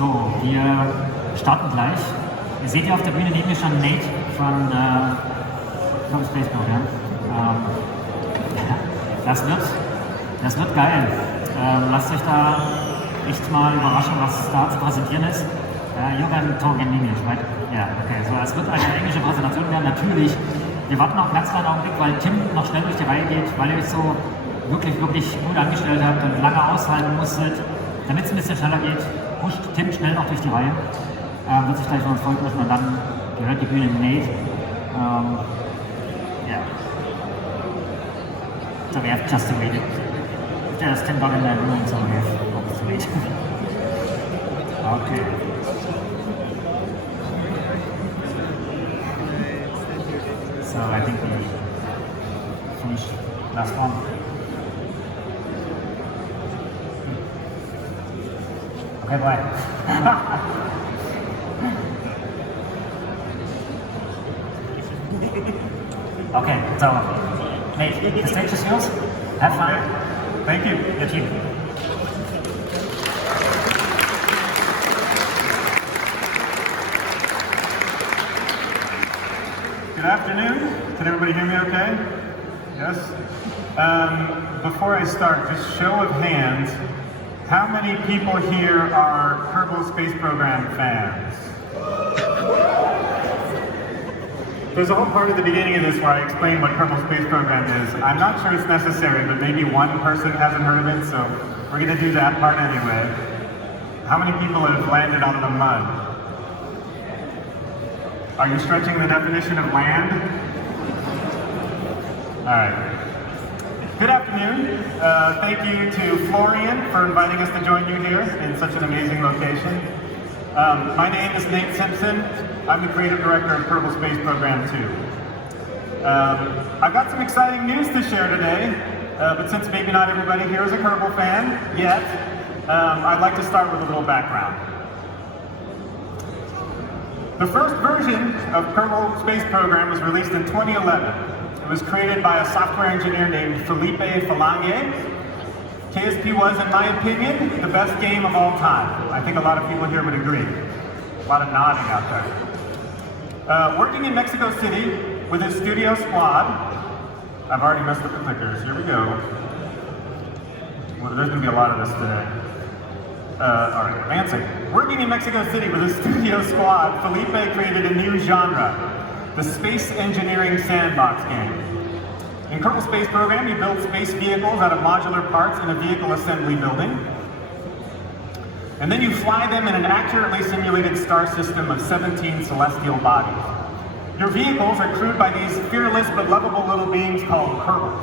So, wir starten gleich. Ihr seht ja auf der Bühne neben mir schon Nate vom Space Program. Das wird geil. Lasst euch da echt mal überraschen, was da zu präsentieren ist. You can talk in English, right? Ja, okay. So, es wird eine englische Präsentation werden. Natürlich, wir warten noch einen ganz kleinen Augenblick, weil Tim noch schnell durch die Reihe geht, weil ihr euch so wirklich gut angestellt habt und lange aushalten musstet. Damit es ein bisschen schneller geht, pusht Tim schnell noch durch die Reihe. Wird sich gleich von uns folgen müssen und dann gehört die Bühne Nate. Yeah. So we have just to wait. There's Tim not in that room, so we have to wait. Okay. So I think we finished last one. Okay, bye. Okay, so Nate, the stage is yours. Have fun. Thank you. Your team. Good afternoon. Can everybody hear me okay? Yes? Before I start, just show of hands, how many people here are Kerbal Space Program fans? There's a whole part at the beginning of this where I explain what Kerbal Space Program is. I'm not sure it's necessary, but maybe one person hasn't heard of it, so we're going to do that part anyway. How many people have landed on the mud? Are you stretching the definition of land? All right. Good afternoon. Thank you to Florian for inviting us to join you here in such an amazing location. My name is Nate Simpson. I'm the creative director of Kerbal Space Program 2. I've got some exciting news to share today, but since maybe not everybody here is a Kerbal fan yet, I'd like to start with a little background. The first version of Kerbal Space Program was released in 2011. It was created by a software engineer named Felipe Falange. KSP was, in my opinion, the best game of all time. I think a lot of people here would agree. A lot of nodding out there. Working in Mexico City with his studio squad, I've already messed up the clickers, here we go. Well, there's going to be a lot of this today. All right, advancing. Working in Mexico City with his studio squad, Felipe created a new genre, the space engineering sandbox game. In Kerbal Space Program, you build space vehicles out of modular parts in a vehicle assembly building. And then you fly them in an accurately simulated star system of 17 celestial bodies. Your vehicles are crewed by these fearless but lovable little beings called Kerbals.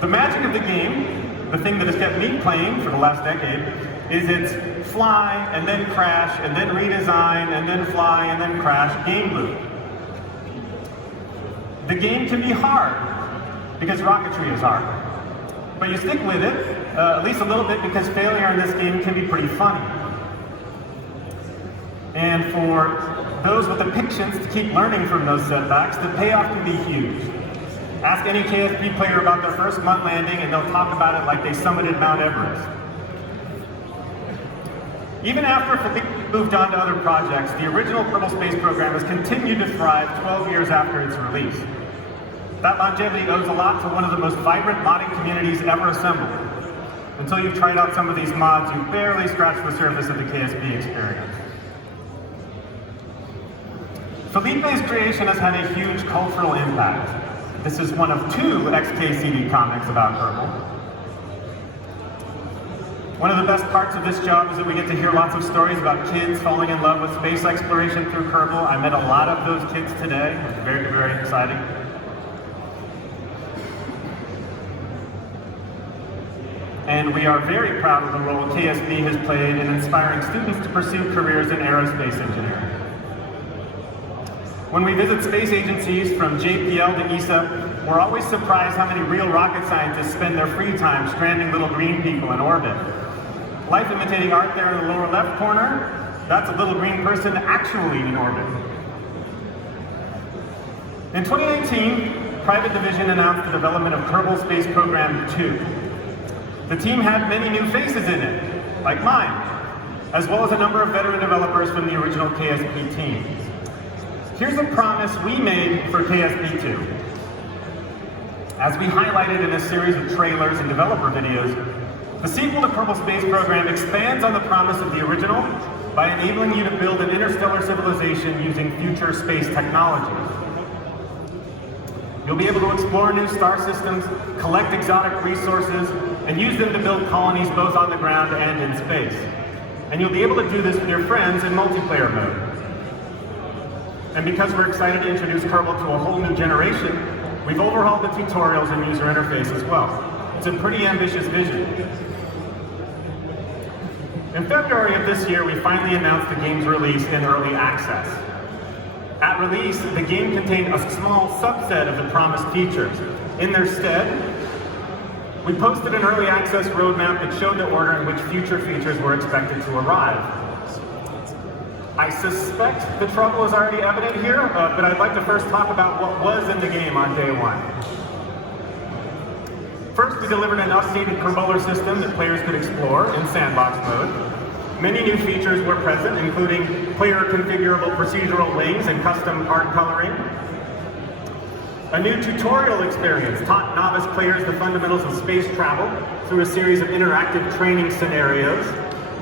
The magic of the game, the thing that has kept me playing for the last decade, is its fly and then crash and then redesign and then fly and then crash game loop. The game can be hard because rocketry is hard, but you stick with it, at least a little bit, because failure in this game can be pretty funny. And for those with the patience to keep learning from those setbacks, the payoff can be huge. Ask any KSP player about their first month landing and they'll talk about it like they summited Mount Everest. Even after Felipe moved on to other projects, the original Kerbal Space Program has continued to thrive 12 years after its release. That longevity owes a lot to one of the most vibrant modding communities ever assembled. Until you've tried out some of these mods, you've barely scratched the surface of the KSP experience. Felipe's creation has had a huge cultural impact. This is one of 2 ex-KCD comics about Kerbal. One of the best parts of this job is that we get to hear lots of stories about kids falling in love with space exploration through Kerbal. I met a lot of those kids today. It was very, very exciting. And we are very proud of the role KSP has played in inspiring students to pursue careers in aerospace engineering. When we visit space agencies from JPL to ESA, we're always surprised how many real rocket scientists spend their free time stranding little green people in orbit. Life imitating art there in the lower left corner, that's a little green person actually in orbit. In 2018, Private Division announced the development of Kerbal Space Program 2. The team had many new faces in it. like mine, as well as a number of veteran developers from the original KSP team. Here's a promise we made for KSP2. As we highlighted in a series of trailers and developer videos, the sequel to Kerbal Space Program expands on the promise of the original by enabling you to build an interstellar civilization using future space technologies. You'll be able to explore new star systems, collect exotic resources, and use them to build colonies both on the ground and in space. And you'll be able to do this with your friends in multiplayer mode. And because we're excited to introduce Kerbal to a whole new generation, we've overhauled the tutorials and user interface as well. It's a pretty ambitious vision. In February of this year, we finally announced the game's release in early access. At release, the game contained a small subset of the promised features. In their stead, we posted an early access roadmap that showed the order in which future features were expected to arrive. I suspect the trouble is already evident here, but I'd like to first talk about what was in the game on day one. First, we delivered an updated Kerbaler system that players could explore in sandbox mode. Many new features were present, including player configurable procedural wings and custom card coloring. A new tutorial experience taught novice players the fundamentals of space travel through a series of interactive training scenarios.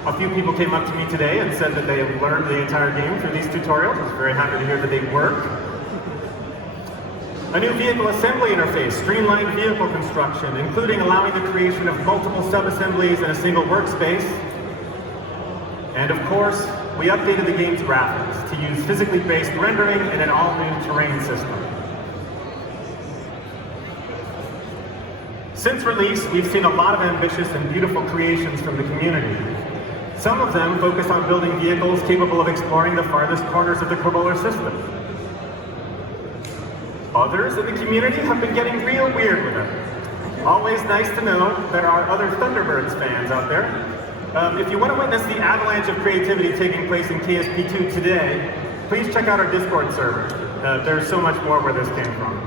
A few people came up to me today and said that they have learned the entire game through these tutorials. I was very happy to hear that they work. A new vehicle assembly interface, streamlined vehicle construction, including allowing the creation of multiple sub-assemblies in a single workspace. And of course, we updated the game's graphics to use physically based rendering and an all-new terrain system. Since release, we've seen a lot of ambitious and beautiful creations from the community. Some of them focus on building vehicles capable of exploring the farthest corners of the Kerbaler system. Others in the community have been getting real weird with it. Always nice to know there are other Thunderbirds fans out there. If you want to witness the avalanche of creativity taking place in KSP2 today, please check out our Discord server. There's so much more where this came from.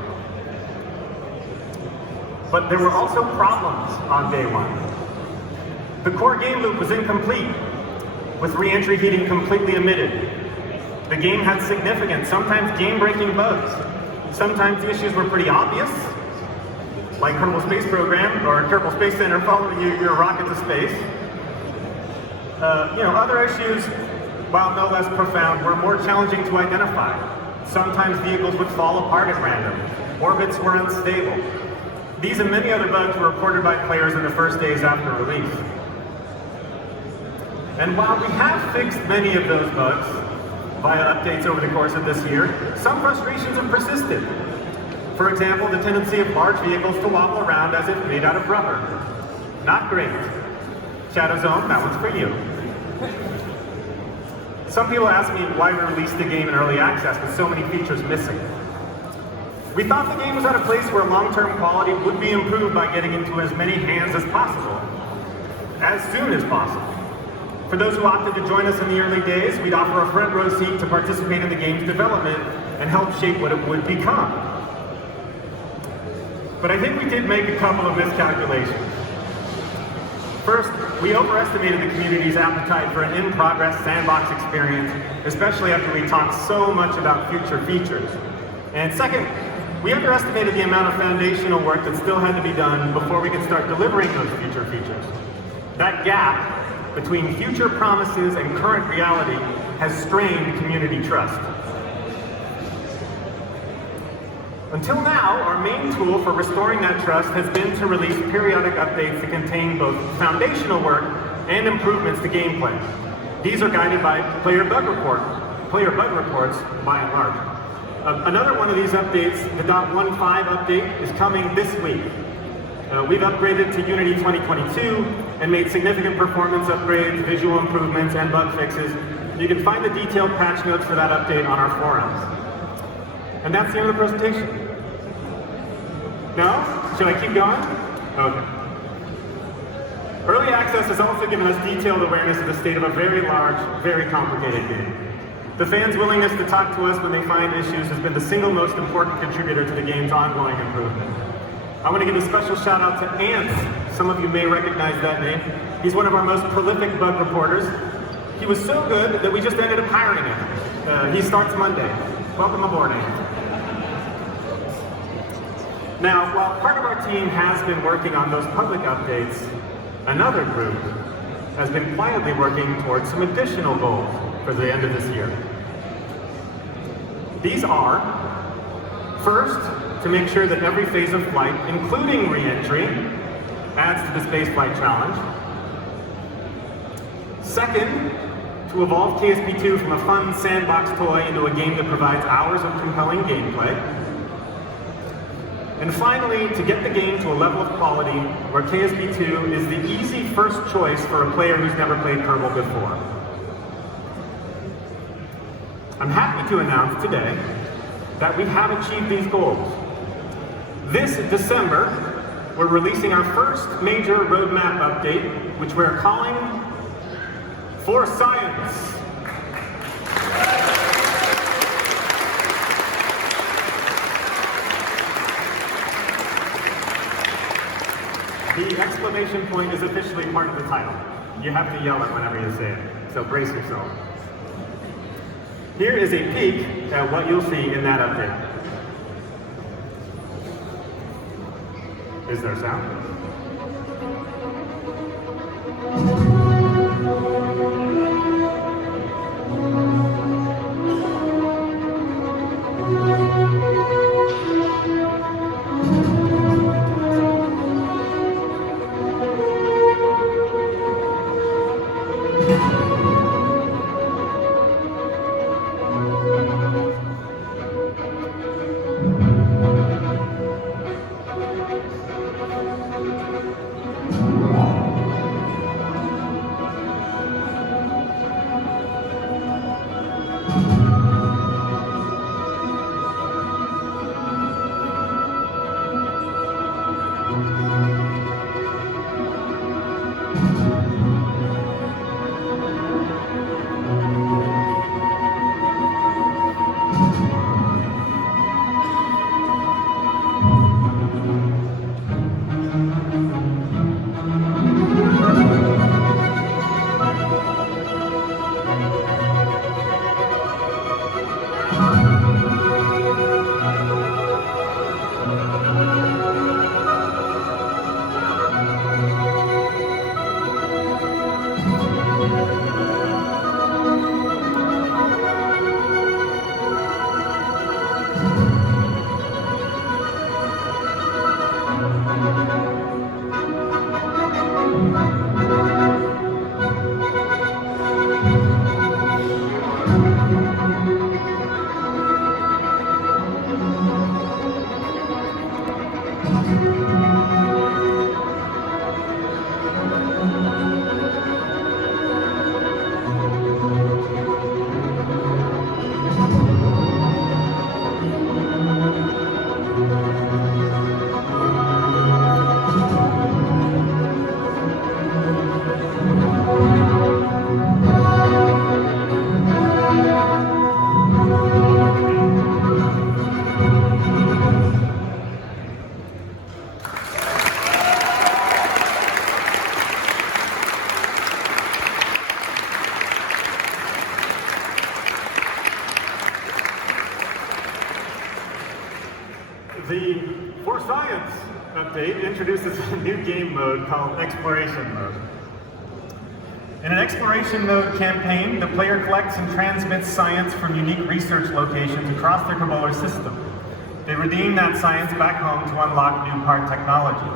But there were also problems on day one. The core game loop was incomplete, with re-entry heating completely omitted. The game had significant, sometimes game-breaking bugs. Sometimes the issues were pretty obvious, like Kerbal Space Program or Kerbal Space Center following your rocket to space. Other issues, while no less profound, were more challenging to identify. Sometimes vehicles would fall apart at random. Orbits were unstable. These and many other bugs were reported by players in the first days after release. And while we have fixed many of those bugs via updates over the course of this year, some frustrations have persisted. For example, the tendency of large vehicles to wobble around as if made out of rubber. Not great. Shadow Zone, that one's for you. Some people ask me why we released the game in early access with so many features missing. We thought the game was at a place where long-term quality would be improved by getting into as many hands as possible, as soon as possible. For those who opted to join us in the early days, we'd offer a front row seat to participate in the game's development and help shape what it would become. But I think we did make a couple of miscalculations. First, we overestimated the community's appetite for an in-progress sandbox experience, especially after we talked so much about future features. And second, we underestimated the amount of foundational work that still had to be done before we could start delivering those future features. That gap between future promises and current reality has strained community trust. Until now, our main tool for restoring that trust has been to release periodic updates that contain both foundational work and improvements to gameplay. These are guided by player bug reports by and large. Another one of these updates, the .15 update, is coming this week. We've upgraded to Unity 2022 and made significant performance upgrades, visual improvements, and bug fixes. You can find the detailed patch notes for that update on our forums. And that's the end of the presentation. No? Should I keep going? Okay. Early access has also given us detailed awareness of the state of a very large, very complicated game. The fans' willingness to talk to us when they find issues has been the single most important contributor to the game's ongoing improvement. I want to give a special shout out to Ants Some of you may recognize that name. He's one of our most prolific bug reporters. He was so good that we just ended up hiring him. He starts Monday. Welcome aboard, Andy. Now, while part of our team has been working on those public updates, another group has been quietly working towards some additional goals for the end of this year. These are, first, to make sure that every phase of flight, including re-entry, adds to the spaceflight challenge. Second, to evolve KSP2 from a fun sandbox toy into a game that provides hours of compelling gameplay. And finally, to get the game to a level of quality where KSP2 is the easy first choice for a player who's never played Kerbal before. I'm happy to announce today that we have achieved these goals. This December, we're releasing our first major roadmap update, which we're calling For Science. The exclamation point is officially part of the title. You have to yell it whenever you say it, so brace yourself. Here is a peek at what you'll see in that update. Is there sound? The For Science update introduces a new game mode called Exploration Mode. In an Exploration Mode campaign, the player collects and transmits science from unique research locations across their Kerbal system. They redeem that science back home to unlock new part technology.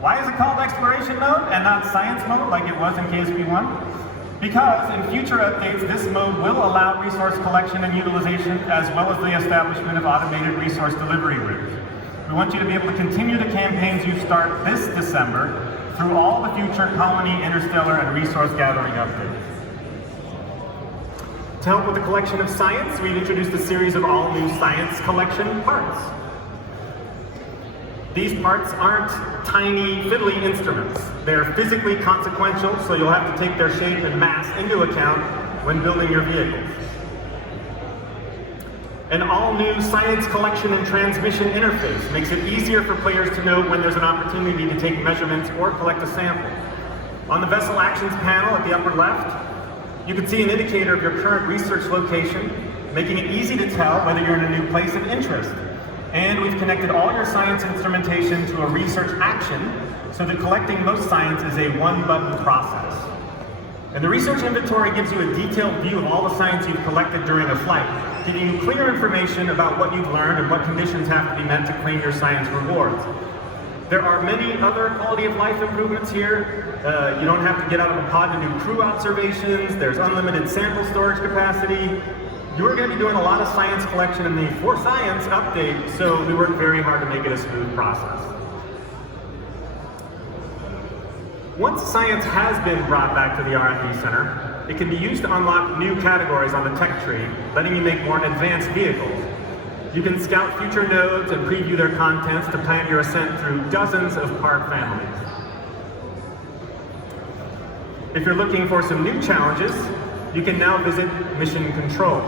Why is it called Exploration Mode and not Science Mode like it was in KSP1? Because in future updates, this mode will allow resource collection and utilization, as well as the establishment of automated resource delivery routes. We want you to be able to continue the campaigns you start this December through all the future colony, interstellar, and resource gathering updates. To help with the collection of science, we've introduced a series of all-new science collection parts. These parts aren't tiny, fiddly instruments. They're physically consequential, so you'll have to take their shape and mass into account when building your vehicles. An all-new science collection and transmission interface makes it easier for players to know when there's an opportunity to take measurements or collect a sample. On the Vessel Actions panel at the upper left, you can see an indicator of your current research location, making it easy to tell whether you're in a new place of interest. And we've connected all your science instrumentation to a research action so that collecting most science is a one-button process. And the research inventory gives you a detailed view of all the science you've collected during a flight, giving you clear information about what you've learned and what conditions have to be met to claim your science rewards. There are many other quality of life improvements here. You don't have to get out of a pod to do crew observations. There's unlimited sample storage capacity. You're going to be doing a lot of science collection in the For Science update, so we worked very hard to make it a smooth process. Once science has been brought back to the RFD Center, it can be used to unlock new categories on the tech tree, letting you make more advanced vehicles. You can scout future nodes and preview their contents to plan your ascent through dozens of part families. If you're looking for some new challenges, you can now visit Mission Control.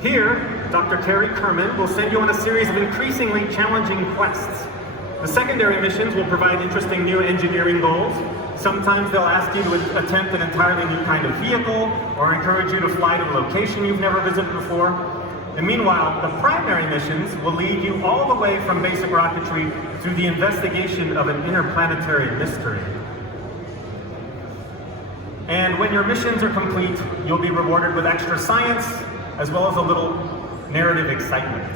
Here, Dr. Carrie Kerman will send you on a series of increasingly challenging quests. The secondary missions will provide interesting new engineering goals. Sometimes they'll ask you to attempt an entirely new kind of vehicle or encourage you to fly to a location you've never visited before. And meanwhile, the primary missions will lead you all the way from basic rocketry through the investigation of an interplanetary mystery. And when your missions are complete, you'll be rewarded with extra science, as well as a little narrative excitement.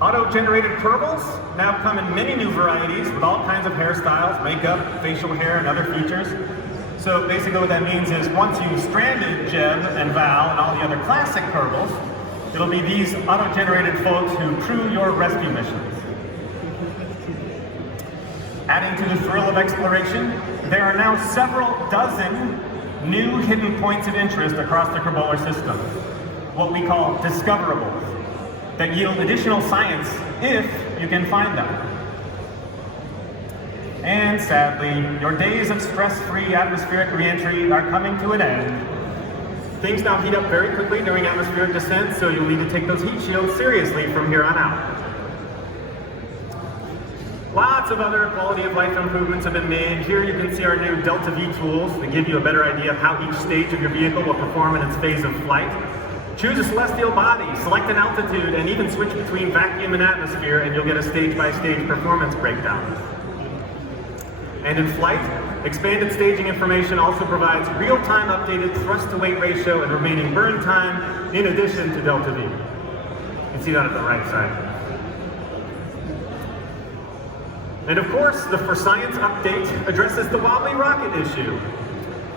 Auto-generated Kerals now come in many new varieties with all kinds of hairstyles, makeup, facial hair, and other features. So basically what that means is once you've stranded Jeb and Val and all the other classic Kerals, it'll be these auto-generated folks who crew your rescue missions. Adding to the thrill of exploration, there are now several dozen new hidden points of interest across the Kerbolar system, what we call discoverables, that yield additional science if you can find them. And sadly, your days of stress-free atmospheric reentry are coming to an end. Things now heat up very quickly during atmospheric descent, so you'll need to take those heat shields seriously from here on out. Lots of other quality of life improvements have been made. Here you can see our new Delta V tools that give you a better idea of how each stage of your vehicle will perform in its phase of flight. Choose a celestial body, select an altitude, and even switch between vacuum and atmosphere, and you'll get a stage-by-stage performance breakdown. And in flight, expanded staging information also provides real-time updated thrust-to-weight ratio and remaining burn time, in addition to Delta V. You can see that at the right side. And of course, the For Science update addresses the wobbly rocket issue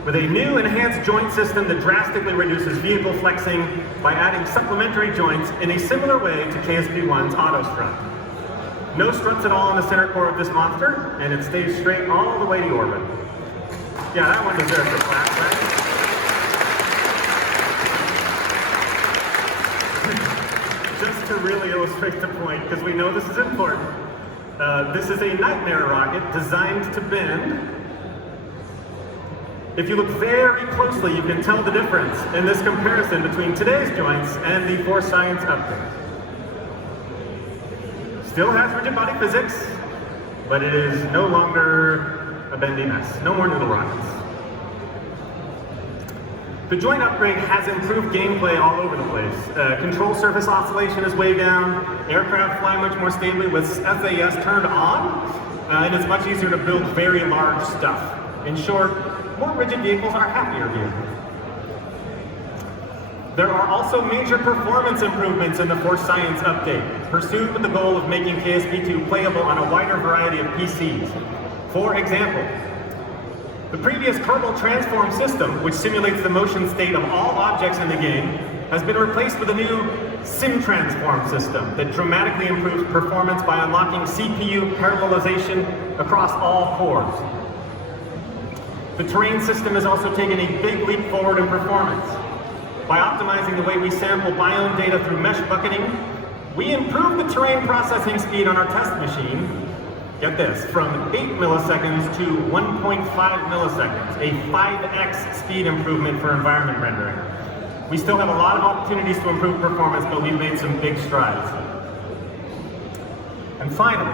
with a new enhanced joint system that drastically reduces vehicle flexing by adding supplementary joints in a similar way to KSP1's auto strut. No struts at all in the center core of this monster, and it stays straight all the way to orbit. Yeah, that one deserves a clap, right? Just to really illustrate the point, because we know this is important. This is a nightmare rocket designed to bend. If you look very closely, you can tell the difference in this comparison between today's joints and the For Science update. Still has rigid body physics, but it is no longer a bendy mess. No more noodle rockets. The joint upgrade has improved gameplay all over the place. Control surface oscillation is way down, aircraft fly much more stably with SAS turned on, and it's much easier to build very large stuff. In short, more rigid vehicles are happier vehicles. There are also major performance improvements in the For Science update, pursued with the goal of making KSP2 playable on a wider variety of PCs. For example, the previous Kerbal transform system, which simulates the motion state of all objects in the game, has been replaced with a new Sim transform system that dramatically improves performance by unlocking CPU parallelization across all cores. The terrain system has also taken a big leap forward in performance. By optimizing the way we sample biome data through mesh bucketing, we improved the terrain processing speed on our test machine, get this, from 8 milliseconds to 1.5 milliseconds, a 5x speed improvement for environment rendering. We still have a lot of opportunities to improve performance, but we've made some big strides. And finally,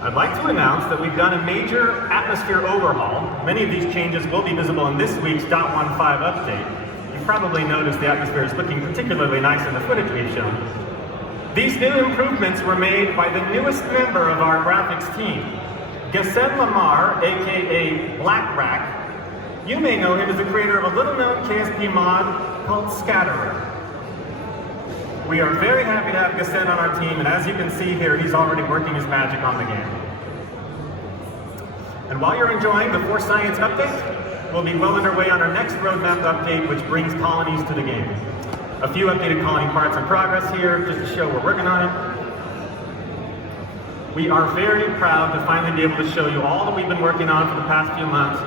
I'd like to announce that we've done a major atmosphere overhaul. Many of these changes will be visible in this week's .15 update. You probably noticed the atmosphere is looking particularly nice in the footage we've shown. These new improvements were made by the newest member of our graphics team, Ghassan Lamar, aka Black Rack. You may know him as the creator of a little-known KSP mod called Scatterer. We are very happy to have Ghassan on our team, and as you can see here, he's already working his magic on the game. And while you're enjoying the 4 Science update, we'll be well underway on our next roadmap update, which brings colonies to the game. A few updated colony parts in progress here, just to show we're working on it. We are very proud to finally be able to show you all that we've been working on for the past few months